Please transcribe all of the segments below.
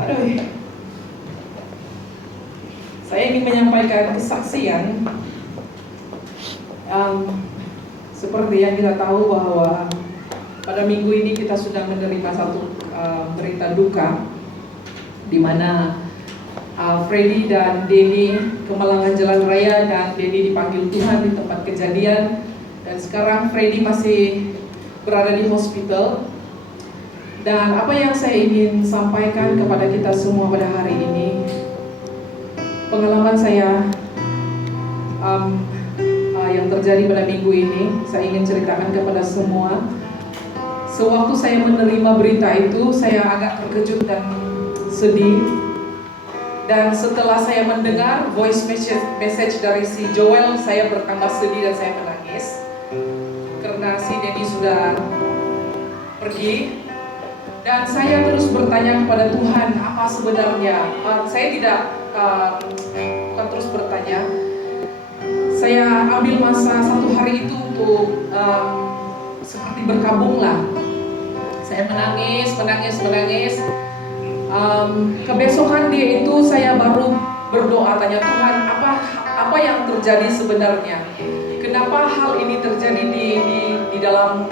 Aduh, saya ingin menyampaikan kesaksian. Seperti yang kita tahu bahwa pada minggu ini kita sudah menerima satu berita duka, di mana Freddy dan Denny kemalangan jalan raya, dan Denny dipanggil Tuhan di tempat kejadian. Dan sekarang Freddy masih berada di hospital. Dan apa yang saya ingin sampaikan kepada kita semua pada hari ini, pengalaman saya yang terjadi pada minggu ini, saya ingin ceritakan kepada semua. Sewaktu saya menerima berita itu, saya agak terkejut dan sedih. Dan setelah saya mendengar voice message dari si Joel, saya bertambah sedih dan saya menangis karena si Denny sudah pergi. Dan saya terus bertanya kepada Tuhan, apa sebenarnya? Saya tidak bukan terus bertanya. Saya ambil masa satu hari itu untuk seperti berkabung lah. Saya menangis. Kebesokan dia itu saya baru berdoa, tanya Tuhan, apa yang terjadi sebenarnya? Kenapa hal ini terjadi di dalam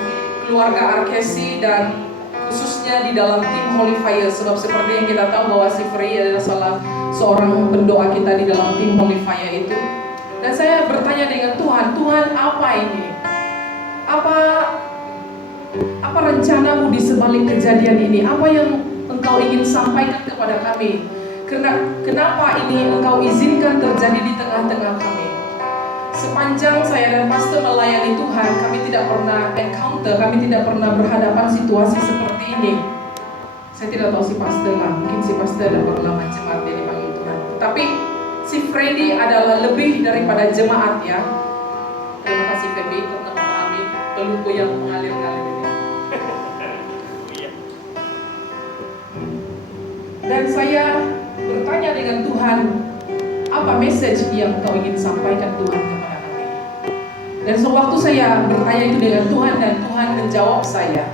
keluarga Arkesi dan khususnya di dalam tim Holy Fire? Sebab seperti yang kita tahu bahwa si Frey adalah salah seorang pendoa kita di dalam tim Holy Fire itu. Dan saya bertanya dengan Tuhan, apa ini? Apa rencanamu di sebalik kejadian ini? Apa yang Engkau ingin sampaikan kepada kami? Kenapa ini Engkau izinkan terjadi di tengah-tengah kami? Sepanjang saya dan pastor melayani Tuhan, kami tidak pernah encounter, kami tidak pernah berhadapan situasi seperti ini. Saya tidak tahu si pastor lah, mungkin si pastor ada pengalaman jemaat yang dipanggil Tuhan. Tapi si Freddy adalah lebih daripada jemaat ya. Terima kasih Feby karena memahami peluku yang mengalir-ngalir ini. Dan saya bertanya dengan Tuhan, apa message yang Kau ingin sampaikan Tuhan kepada kami? Dan sewaktu saya bertanya itu dengan Tuhan, dan Tuhan menjawab saya,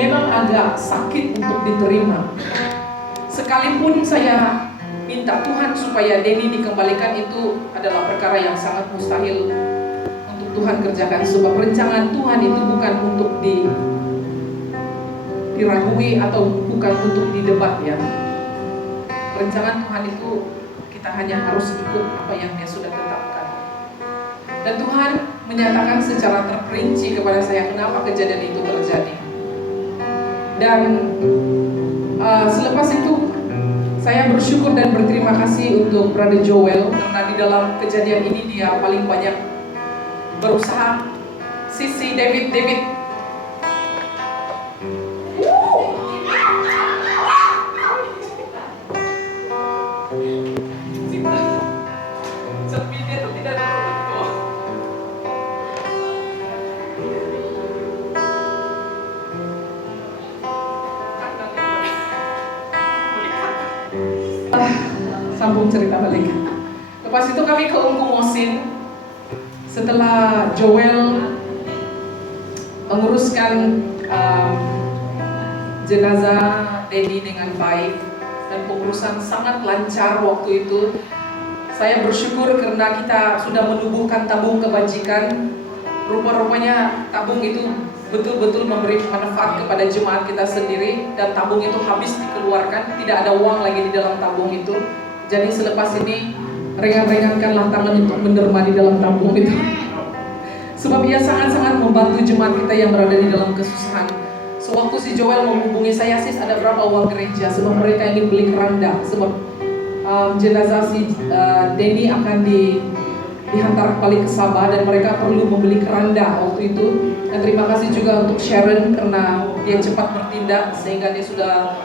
memang agak sakit untuk diterima. Sekalipun saya minta Tuhan supaya Denny dikembalikan, itu adalah perkara yang sangat mustahil untuk Tuhan kerjakan. Sebab rencana Tuhan itu bukan untuk diragui atau bukan untuk didebat ya. Rencana Tuhan itu kita hanya harus ikut apa yang Dia sudah tetapkan. Dan Tuhan menyatakan secara terperinci kepada saya kenapa kejadian itu terjadi. Dan selepas itu saya bersyukur dan berterima kasih untuk Brother Joel, karena di dalam kejadian ini dia paling banyak berusaha. Sisi David sambung cerita balik. Lepas itu kami ke Unggu Mosin. Setelah Joel menguruskan jenazah Denny dengan baik dan pengurusan sangat lancar waktu itu, saya bersyukur karena kita sudah menubuhkan tabung kebajikan. Rupa-rupanya tabung itu betul-betul memberi manfaat kepada jemaat kita sendiri, dan tabung itu habis dikeluarkan, tidak ada uang lagi di dalam tabung itu. Jadi selepas ini ringan-ringankanlah tangan untuk menderma di dalam tabung itu. Sebab ia sangat-sangat membantu jemaat kita yang berada di dalam kesusahan. Sewaktu si Joel menghubungi saya, sis ada berapa uang gereja? Sebab mereka ingin beli keranda. Sebab jenazah si Denny akan dihantar balik ke Sabah, dan mereka perlu membeli keranda waktu itu. Dan terima kasih juga untuk Sharon karena dia cepat bertindak sehingga dia sudah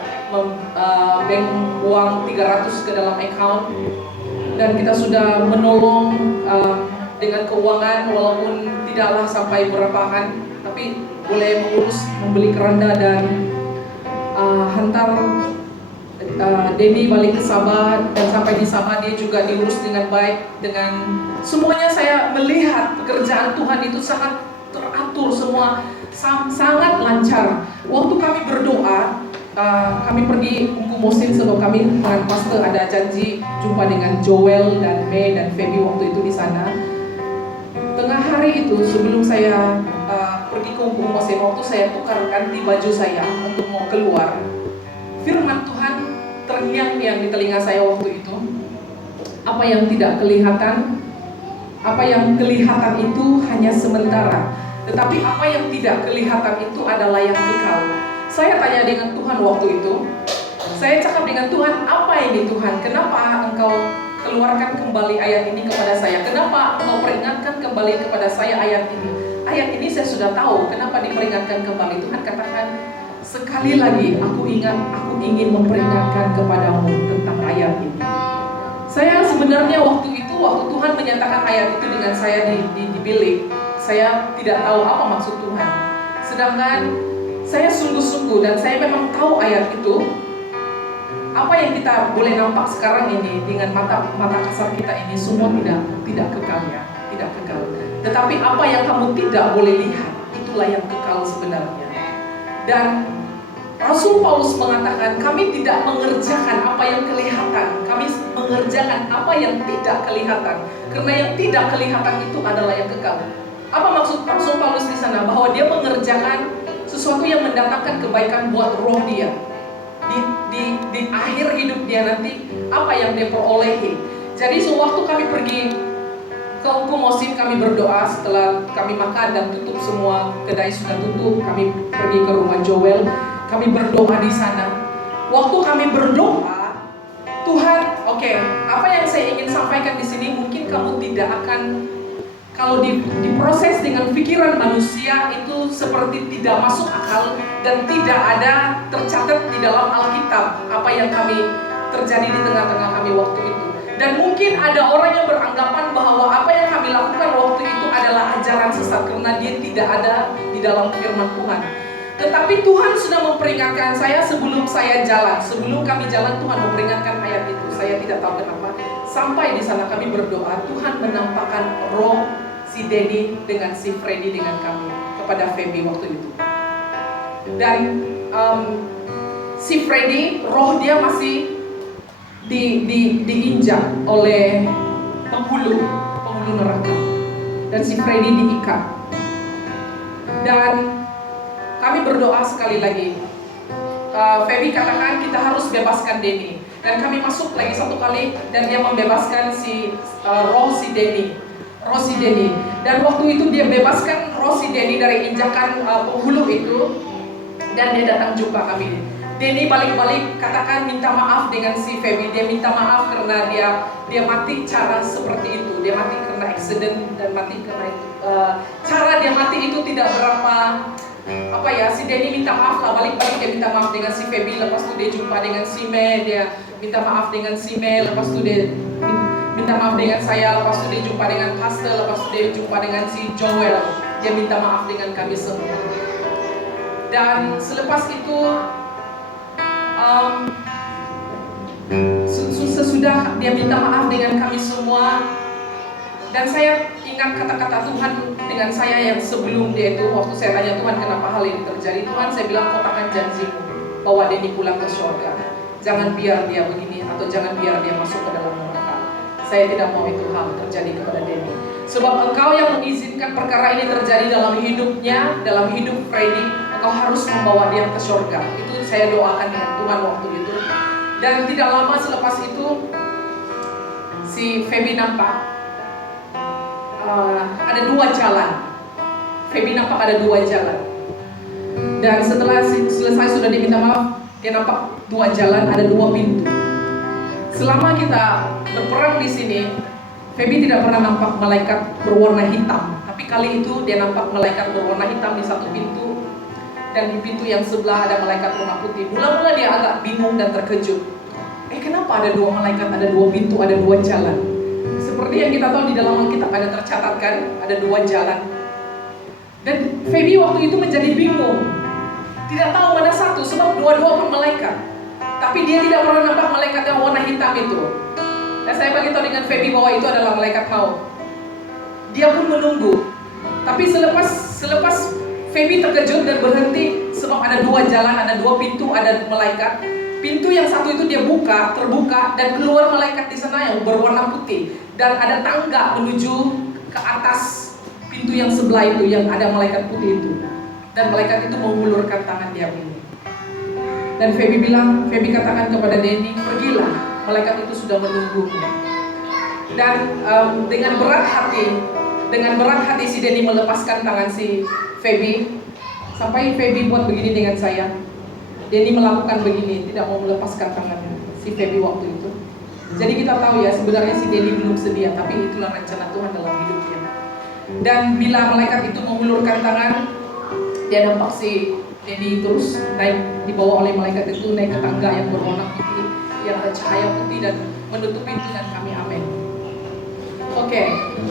bank uang 300 ke dalam account, dan kita sudah menolong dengan keuangan, walaupun tidaklah sampai berapahan, tapi boleh mengurus membeli keranda dan hantar Denny balik ke Sabah. Dan sampai di Sabah dia juga diurus dengan baik. Dengan semuanya saya melihat pekerjaan Tuhan itu sangat teratur, semua sangat lancar. Waktu kami berdoa, kami pergi Ungku Mosin sebab kami dengan pastor ada janji jumpa dengan Joel dan May dan Feby waktu itu di sana. Tengah hari itu sebelum saya pergi ke Ungku Mosin, waktu saya tukar ganti baju saya untuk mau keluar, firman Tuhan terngiang-ngiang di telinga saya waktu itu. Apa yang tidak kelihatan, apa yang kelihatan itu hanya sementara, tetapi apa yang tidak kelihatan itu adalah yang kekal. Saya tanya dengan Tuhan waktu itu, saya cakap dengan Tuhan, apa ini Tuhan? Kenapa Engkau keluarkan kembali ayat ini kepada saya? Kenapa Engkau peringatkan kembali kepada saya ayat ini? Ayat ini saya sudah tahu, kenapa diperingatkan kembali? Tuhan katakan, sekali lagi aku ingin memperingatkan kepadamu tentang ayat ini. Saya sebenarnya waktu Tuhan menyatakan ayat itu dengan saya di bilik, saya tidak tahu apa maksud Tuhan. Sedangkan saya sungguh-sungguh dan saya memang tahu ayat itu. Apa yang kita boleh nampak sekarang ini dengan mata kasar kita ini semua tidak kekal ya, tidak kekal. Tetapi apa yang kamu tidak boleh lihat, itulah yang kekal sebenarnya. Dan Rasul Paulus mengatakan, kami tidak mengerjakan apa yang kelihatan, kami mengerjakan apa yang tidak kelihatan. Karena yang tidak kelihatan itu adalah yang kekal. Apa maksud Rasul Paulus di sana? Bahwa dia mengerjakan sesuatu yang mendatangkan kebaikan buat roh dia. Di akhir hidup dia nanti, apa yang dia perolehi. Jadi sewaktu kami pergi ke Ungku Mosin, kami berdoa setelah kami makan dan tutup semua kedai sudah tutup. Kami pergi ke rumah Joel, kami berdoa di sana. Waktu kami berdoa, Tuhan, oke, apa yang saya ingin sampaikan di sini mungkin kamu tidak akan, kalau diproses dengan pikiran manusia itu seperti tidak masuk akal dan tidak ada tercatat di dalam Alkitab apa yang kami terjadi di tengah-tengah kami waktu itu. Dan mungkin ada orang yang beranggapan bahwa apa yang kami lakukan waktu itu adalah ajaran sesat karena dia tidak ada di dalam firman Tuhan. Tetapi Tuhan sudah memperingatkan saya sebelum saya jalan. Sebelum kami jalan, Tuhan memperingatkan ayat itu. Saya tidak tahu kenapa. Sampai di sana kami berdoa, Tuhan menampakkan roh si Denny dengan si Freddy dengan kami kepada Feby waktu itu. Dan si Freddy, roh dia masih diinjak oleh penghulu neraka. Dan si Freddy diikat. Dan kami berdoa sekali lagi. Feby katakan kita harus bebaskan Denny. Dan kami masuk lagi satu kali dan dia membebaskan si Rosi Denny. Dan waktu itu dia bebaskan Rosi Denny dari injakan penghulu itu. Dan dia datang jumpa kami. Denny balik-balik katakan minta maaf dengan si Feby. Dia minta maaf karena dia mati cara seperti itu. Dia mati karena accident dan mati karena cara dia mati itu tidak berapa si Denny minta maaf lah, balik-balik dia minta maaf dengan si Feby. Lepas itu dia jumpa dengan si May, dia minta maaf dengan si May. Lepas itu dia minta maaf dengan saya. Lepas itu dia jumpa dengan pastor. Lepas itu dia jumpa dengan si Joel. Dia minta maaf dengan kami semua. Dan selepas itu sesudah dia minta maaf dengan kami semua. Dan saya ingat kata-kata Tuhan dengan saya yang sebelum dia itu, waktu saya tanya Tuhan kenapa hal ini terjadi, Tuhan saya bilang kotakan janjimu bahwa Denny pulang ke surga. Jangan biar dia begini atau jangan biar dia masuk ke dalam neraka. Saya tidak mau itu hal terjadi kepada Denny. Sebab engkau yang mengizinkan perkara ini terjadi dalam hidupnya, dalam hidup Freddy, engkau harus membawa dia ke surga. Itu saya doakan dengan Tuhan waktu itu. Dan tidak lama selepas itu si Feby nampak ada dua jalan. Feby nampak ada dua jalan. Dan setelah selesai sudah diminta maaf, dia nampak dua jalan, ada dua pintu. Selama kita berperang di sini, Feby tidak pernah nampak malaikat berwarna hitam. Tapi kali itu dia nampak malaikat berwarna hitam di satu pintu. Dan di pintu yang sebelah ada malaikat warna putih. Mula-mula dia agak bingung dan terkejut. Kenapa ada dua malaikat, ada dua pintu, ada dua jalan? Seperti yang kita tahu di dalam Alkitab ada tercatatkan, ada dua jalan. Dan Feby waktu itu menjadi bingung. Tidak tahu mana satu, sebab dua-dua pun malaikat. Tapi dia tidak pernah nampak malaikat yang warna hitam itu. Dan saya beritahu dengan Feby bahwa itu adalah malaikat maut. Dia pun menunggu. Tapi selepas Feby terkejut dan berhenti sebab ada 2 jalan, ada 2 pintu, ada malaikat. Pintu yang satu itu dia terbuka dan keluar malaikat di sana yang berwarna putih, dan ada tangga menuju ke atas pintu yang sebelah itu yang ada malaikat putih itu. Dan malaikat itu mengulurkan tangan dia begini. Dan Feby katakan kepada Denny, pergilah, malaikat itu sudah menunggu. Dan dengan berat hati si Denny melepaskan tangan si Feby. Sampai Feby buat begini dengan saya. Denny melakukan begini, tidak mau melepaskan tangannya si Feby waktu itu. Jadi kita tahu ya, sebenarnya si Denny belum sedia, tapi itulah rencana Tuhan dalam hidupnya. Dan bila malaikat itu mengulurkan tangan, dia nampak si Denny terus dibawa oleh malaikat itu naik ke tangga yang berwarna putih, yang ada cahaya putih dan menutup pintu, dan kami amin. Oke,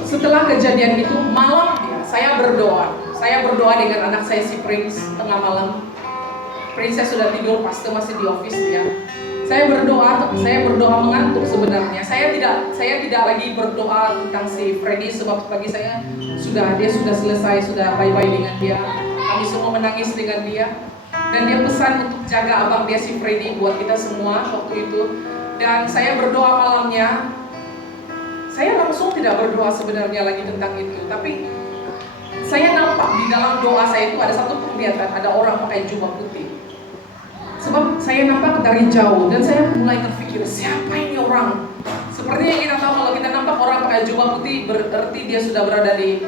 setelah kejadian itu malam ya, saya berdoa dengan anak saya si Prince tengah malam. Prince saya sudah tidur, pastor masih di office ya. Saya berdoa mengantuk sebenarnya. Saya tidak lagi berdoa tentang si Freddy sebab bagi saya dia sudah selesai, sudah bye-bye dengan dia. Kami semua menangis dengan dia. Dan dia pesan untuk jaga abang dia si Freddy buat kita semua waktu itu. Dan saya berdoa malamnya. Saya langsung tidak berdoa sebenarnya lagi tentang itu, tapi saya nampak di dalam doa saya itu ada satu penglihatan, ada orang pakai jubah putih. Sebab saya nampak dari jauh dan saya mulai terpikir, siapa ini orang? Seperti yang kita tahu, kalau kita nampak orang pakai jubah putih berarti dia sudah berada di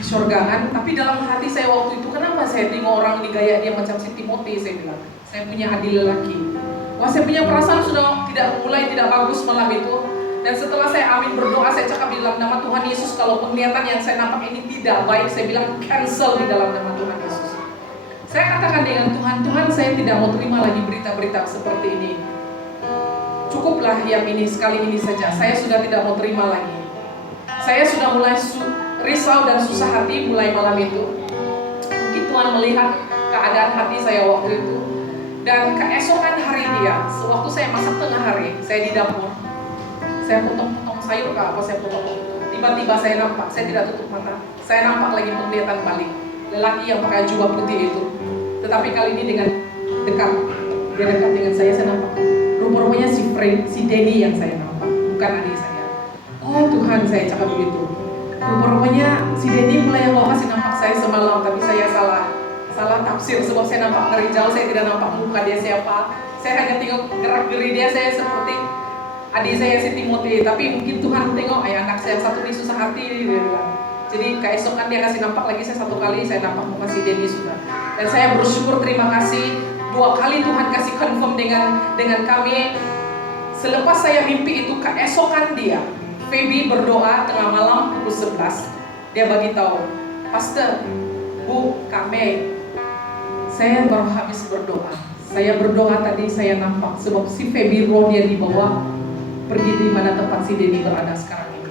surgaan. Tapi dalam hati saya waktu itu, kenapa saya tengok orang ini gaya dia macam si Timothy, saya bilang. Saya punya adik lelaki. Wah, saya punya perasaan sudah mulai tidak bagus malam itu. Dan setelah saya amin berdoa, saya cakap di dalam nama Tuhan Yesus, kalau penglihatan yang saya nampak ini tidak baik, saya bilang cancel di dalam nama Tuhan Yesus. Saya katakan dengan Tuhan, saya tidak mau terima lagi berita-berita seperti ini. Cukuplah yang ini, sekali ini saja. Saya sudah tidak mau terima lagi. Saya sudah mulai risau dan susah hati mulai malam itu. Mungkin Tuhan melihat keadaan hati saya waktu itu. Dan keesokan hari dia, sewaktu saya masak tengah hari, saya di dapur. Saya potong-potong sayur apa saya potong-potong. Tiba-tiba saya nampak, saya tidak tutup mata. Saya nampak lagi penglihatan balik. Lelaki yang pakai jubah putih itu. Tetapi kali ini dengan dekat. Dia dekat dengan saya nampak. Rupa-rupanya si Denny yang saya nampak, bukan adik saya. Oh Tuhan, saya cakap begitu. Rupa-rupanya si Denny mulai yang kasih nampak saya semalam, tapi saya salah tafsir. Sebab saya nampak dari jauh, saya tidak nampak muka dia siapa. Saya hanya tengok gerak-geri dia, saya seperti adik saya si Timothy, tapi mungkin Tuhan tengok anak saya satu ini susah hati, dia bilang. Jadi keesokan dia kasih nampak lagi saya satu kali, saya nampak muka si Denny sudah. Dan saya bersyukur, terima kasih 2 kali Tuhan kasih confirm dengan kami. Selepas saya mimpi itu, keesokan dia, Feby berdoa tengah malam pukul 11. Dia bagi tahu, Pastor, Bu, Kak Mei, saya baru habis berdoa. Saya berdoa tadi, saya nampak sebab si Feby roh dia dibawa pergi di mana tempat si Denny berada sekarang ini.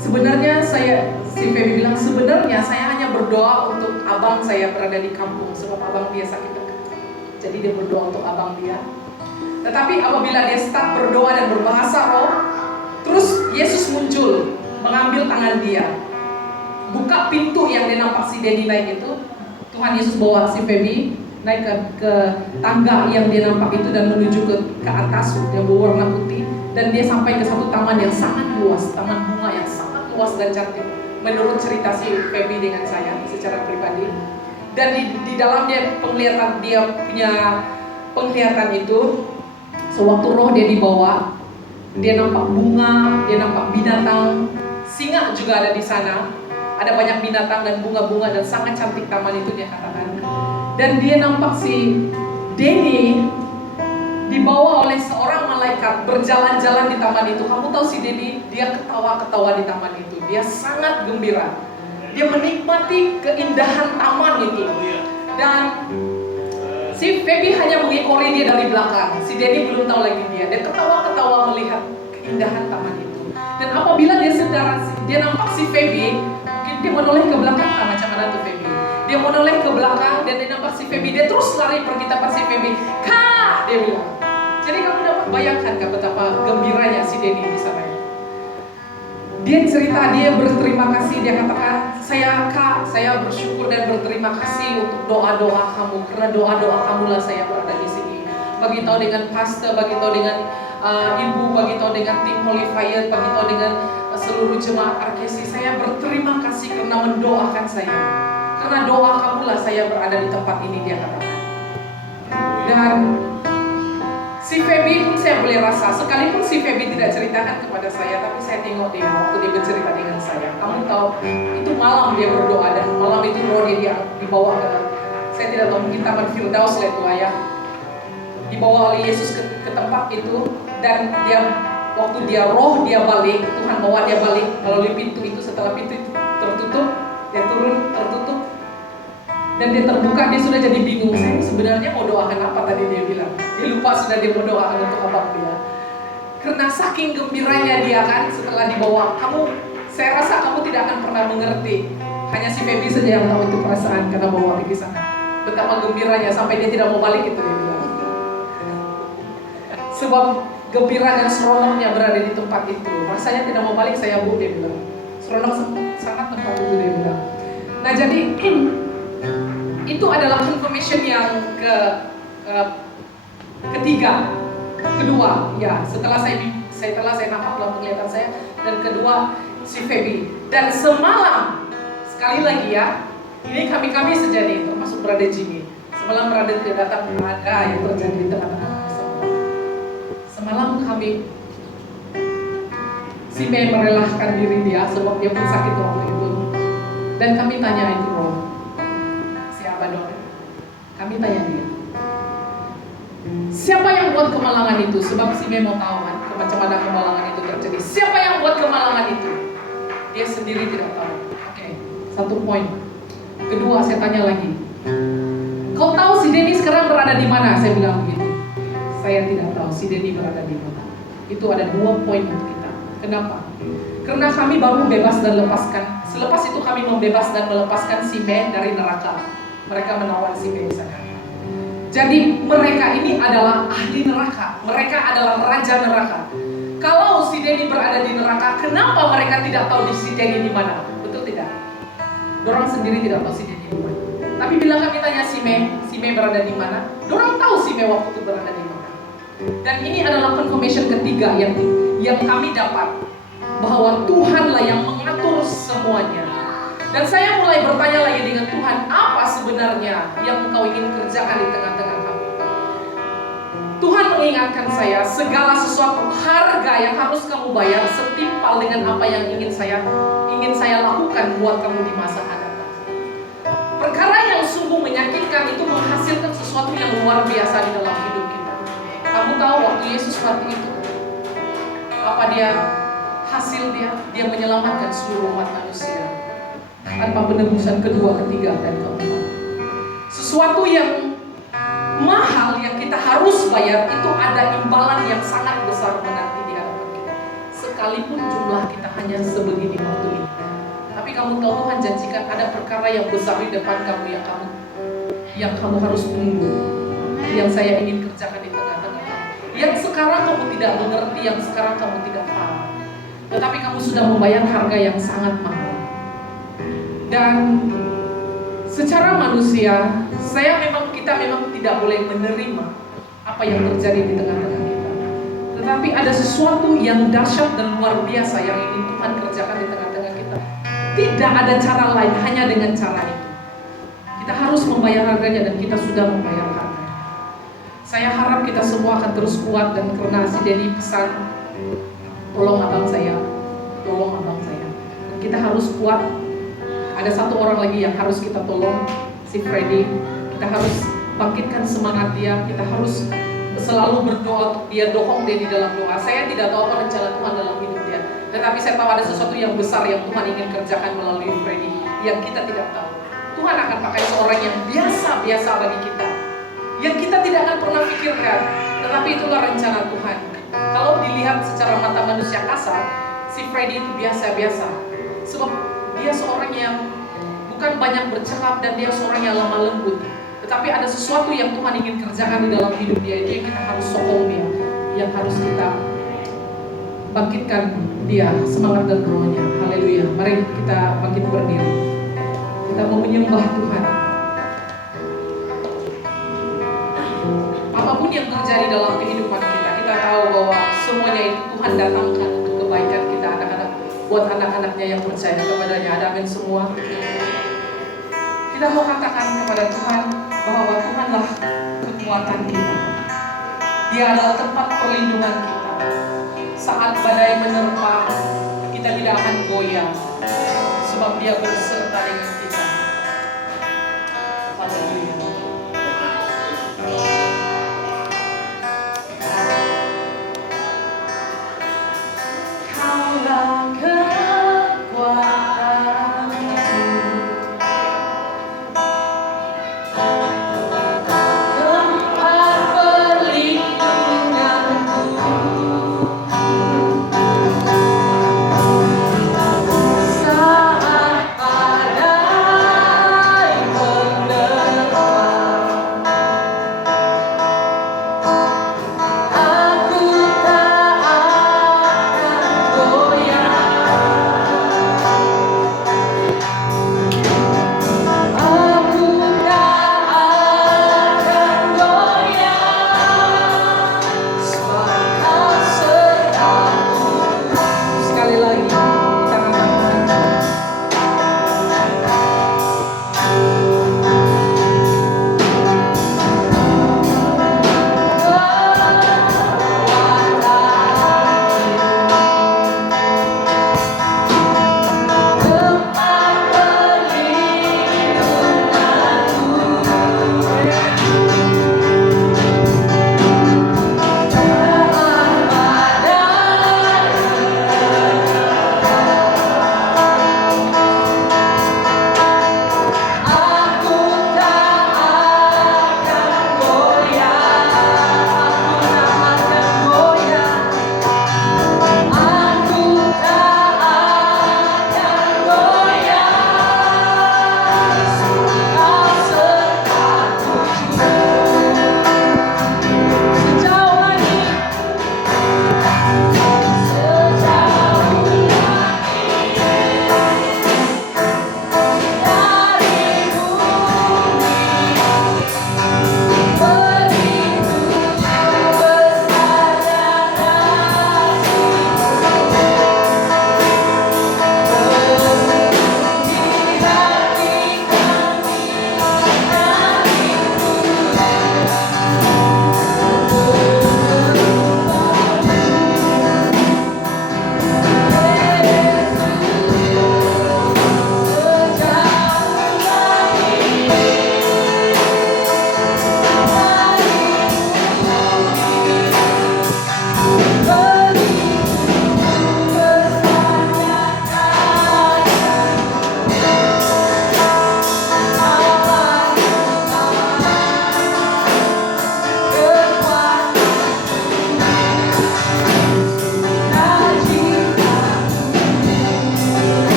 Sebenarnya si Feby bilang, sebenarnya saya hanya berdoa untuk abang saya berada di kampung sebab abang dia sakit dekat. Jadi dia berdoa untuk abang dia. Tetapi apabila dia start berdoa dan berbahasa roh, terus Yesus muncul mengambil tangan dia, buka pintu yang dia nampak si Denny naik itu. Tuhan Yesus bawa si Feby naik ke tangga yang dia nampak itu dan menuju ke atas yang berwarna putih. Dan dia sampai ke satu taman yang sangat luas, taman bunga yang sangat luas dan cantik. Menurut cerita si Feby dengan saya secara pribadi. Dan di dalam dia punya penglihatan itu, sewaktu roh dia dibawa, dia nampak bunga, dia nampak binatang, singa juga ada di sana. Ada banyak binatang dan bunga-bunga dan sangat cantik taman itu dia katakan. Dan dia nampak si Denny dibawa oleh seorang malaikat berjalan-jalan di taman itu. Kamu tahu si Denny, dia ketawa-ketawa di taman itu. Dia sangat gembira. Dia menikmati keindahan taman itu. Dan si Feby hanya mengikori dia dari belakang. Si Denny belum tahu lagi dia. Dia ketawa-ketawa melihat keindahan taman itu. Dan apabila dia nampak si Feby, mungkin dia menoleh ke belakang. Macam mana tuh Feby? Dia menoleh ke belakang dan dia nampak si Feby. Dia terus lari pergi tempat si Feby. Kak! Dia bilang. Jadi kamu dapat bayangkan betapa gembiranya si Denny di sana. Dia cerita, dia berterima kasih, dia katakan, saya bersyukur dan berterima kasih untuk doa-doa kamu, karena doa-doa kamu lah saya berada di sini. Bagi tahu dengan pastor, bagi tahu dengan ibu, bagi tahu dengan tim Holy Fire, bagi tahu dengan seluruh jemaat RKC, saya berterima kasih karena mendoakan saya. Karena doa kamu lah saya berada di tempat ini, dia katakan. Dan si Feby pun saya boleh rasa, sekalipun si Feby tidak ceritakan kepada saya, tapi saya tengok dia waktu dia bercerita dengan saya. Kamu tahu, itu malam dia berdoa dan malam itu roh dia dibawa ke, saya tidak tahu, mungkin Taman Firdaus lah itu ya. Dibawa oleh Yesus ke tempat itu, dan dia waktu dia balik, Tuhan bawa dia balik melalui pintu itu. Setelah pintu itu tertutup, dia turun tertutup, dan dia terbuka, dia sudah jadi bingung. Saya sebenarnya mau doakan apa tadi dia bilang. Dia lupa sudah dia mau doakan untuk apa dia. Karena saking gembiranya dia kan setelah dibawa. Saya rasa kamu tidak akan pernah mengerti. Hanya si Feby saja yang tahu itu perasaan karena bawa pergi sana. Betapa gembiranya sampai dia tidak mau balik itu dia bilang. Sebab gembira dan seronoknya berada di tempat itu. Rasanya tidak mau balik saya Bu, dia bilang. Seronok sangat tempat itu dia bilang. Nah jadi itu adalah confirmation yang kedua ya, setelah saya nampak dalam penglihatan saya, dan kedua si Feby. Dan semalam sekali lagi ya, ini kami saja nih, termasuk Brother Jimmy. Semalam berada di datang ada yang terjadi di tengah-tengah kami. Semalam kami si Mei merelahkan diri dia sebab dia pun sakit waktu itu. Dan kami tanya itu Roh, siapa dong? Kami tanya dia, siapa yang buat kemalangan itu? Sebab si Mei mau tahu kan macam mana kemalangan itu terjadi. Siapa yang buat kemalangan itu? Dia sendiri tidak tahu. Oke, satu poin. Kedua, saya tanya lagi, kau tahu si Denny sekarang berada di mana? Saya bilang begitu. Saya tidak tahu si Denny berada di mana. Itu ada 2 poin untuk kita. Kenapa? Karena kami baru bebas dan lepaskan. Selepas itu kami membebas dan melepaskan si Mei dari neraka. Mereka menawan si Mei di sana. Jadi mereka ini adalah ahli neraka. Mereka adalah raja neraka. Kalau si Denny berada di neraka, kenapa mereka tidak tahu si Denny di mana? Betul tidak? Dorang sendiri tidak tahu si Denny di mana. Tapi bila kami tanya si Mei berada di mana? Dorang tahu si Mei waktu itu berada di mana. Dan ini adalah confirmation ketiga yang kami dapat, bahwa Tuhanlah yang mengatur semuanya. Dan saya mulai bertanya lagi dengan Tuhan, apa sebenarnya yang Engkau ingin kerjakan di tengah-tengah kami? Tuhan mengingatkan saya, segala sesuatu harga yang harus kamu bayar setimpal dengan apa yang ingin saya lakukan buat kamu di masa hadapan. Perkara yang sungguh menyakitkan itu menghasilkan sesuatu yang luar biasa di dalam hidup kita. Kamu tahu waktu Yesus mati itu, apa hasil dia menyelamatkan seluruh umat manusia tanpa penebusan kedua, ketiga, dan keempat. Sesuatu yang mahal yang kita harus bayar itu ada imbalan yang sangat besar menanti di hadapan kita. Sekalipun jumlah kita hanya sebegini waktu ini, tapi kamu tahu Tuhan janjikan ada perkara yang besar di depan kamu yang kamu harus tunggu, yang saya ingin kerjakan di tengah-tengah kamu. Yang sekarang kamu tidak mengerti, yang sekarang kamu tidak paham, tetapi kamu sudah membayar harga yang sangat mahal. Dan secara manusia, kita memang tidak boleh menerima apa yang terjadi di tengah-tengah kita. Tetapi ada sesuatu yang dahsyat dan luar biasa yang ingin Tuhan kerjakan di tengah-tengah kita. Tidak ada cara lain, hanya dengan cara itu. Kita harus membayar harganya dan kita sudah membayar harganya. Saya harap kita semua akan terus kuat, dan karena si Denny pesan, tolong abang saya. Dan kita harus kuat. Ada satu orang lagi yang harus kita tolong, si Freddy. Kita harus bangkitkan semangat dia. Kita harus selalu berdoa untuk dia, dohong dia di dalam doa. Saya tidak tahu apa rencana Tuhan dalam hidup dia, tetapi saya tahu ada sesuatu yang besar yang Tuhan ingin kerjakan melalui Freddy yang kita tidak tahu. Tuhan akan pakai seorang yang biasa-biasa bagi kita, yang kita tidak akan pernah pikirkan, tetapi itulah rencana Tuhan. Kalau dilihat secara mata manusia kasar, si Freddy itu biasa-biasa, sebab dia seorang yang bukan banyak bercakap dan dia seorang yang lemah lembut. Tetapi ada sesuatu yang Tuhan ingin kerjakan di dalam hidup dia, itu yang kita harus sokong dia, yang harus kita bangkitkan dia semangat dan rohnya. Haleluya. Mari kita bangkit berdiri. Kita mau menyembah Tuhan. Apapun yang terjadi dalam kehidupan kita, kita tahu bahwa semuanya itu Tuhan datangkan untuk kebaikan kita, anak-anak, buat anak-anaknya yang percaya kepadanya. Ada amin semua. Kita mau katakan kepada Tuhan bahwa Tuhanlah kekuatan kita. Dia adalah tempat perlindungan kita. Saat badai menerpa, kita tidak akan goyah, sebab Dia bersama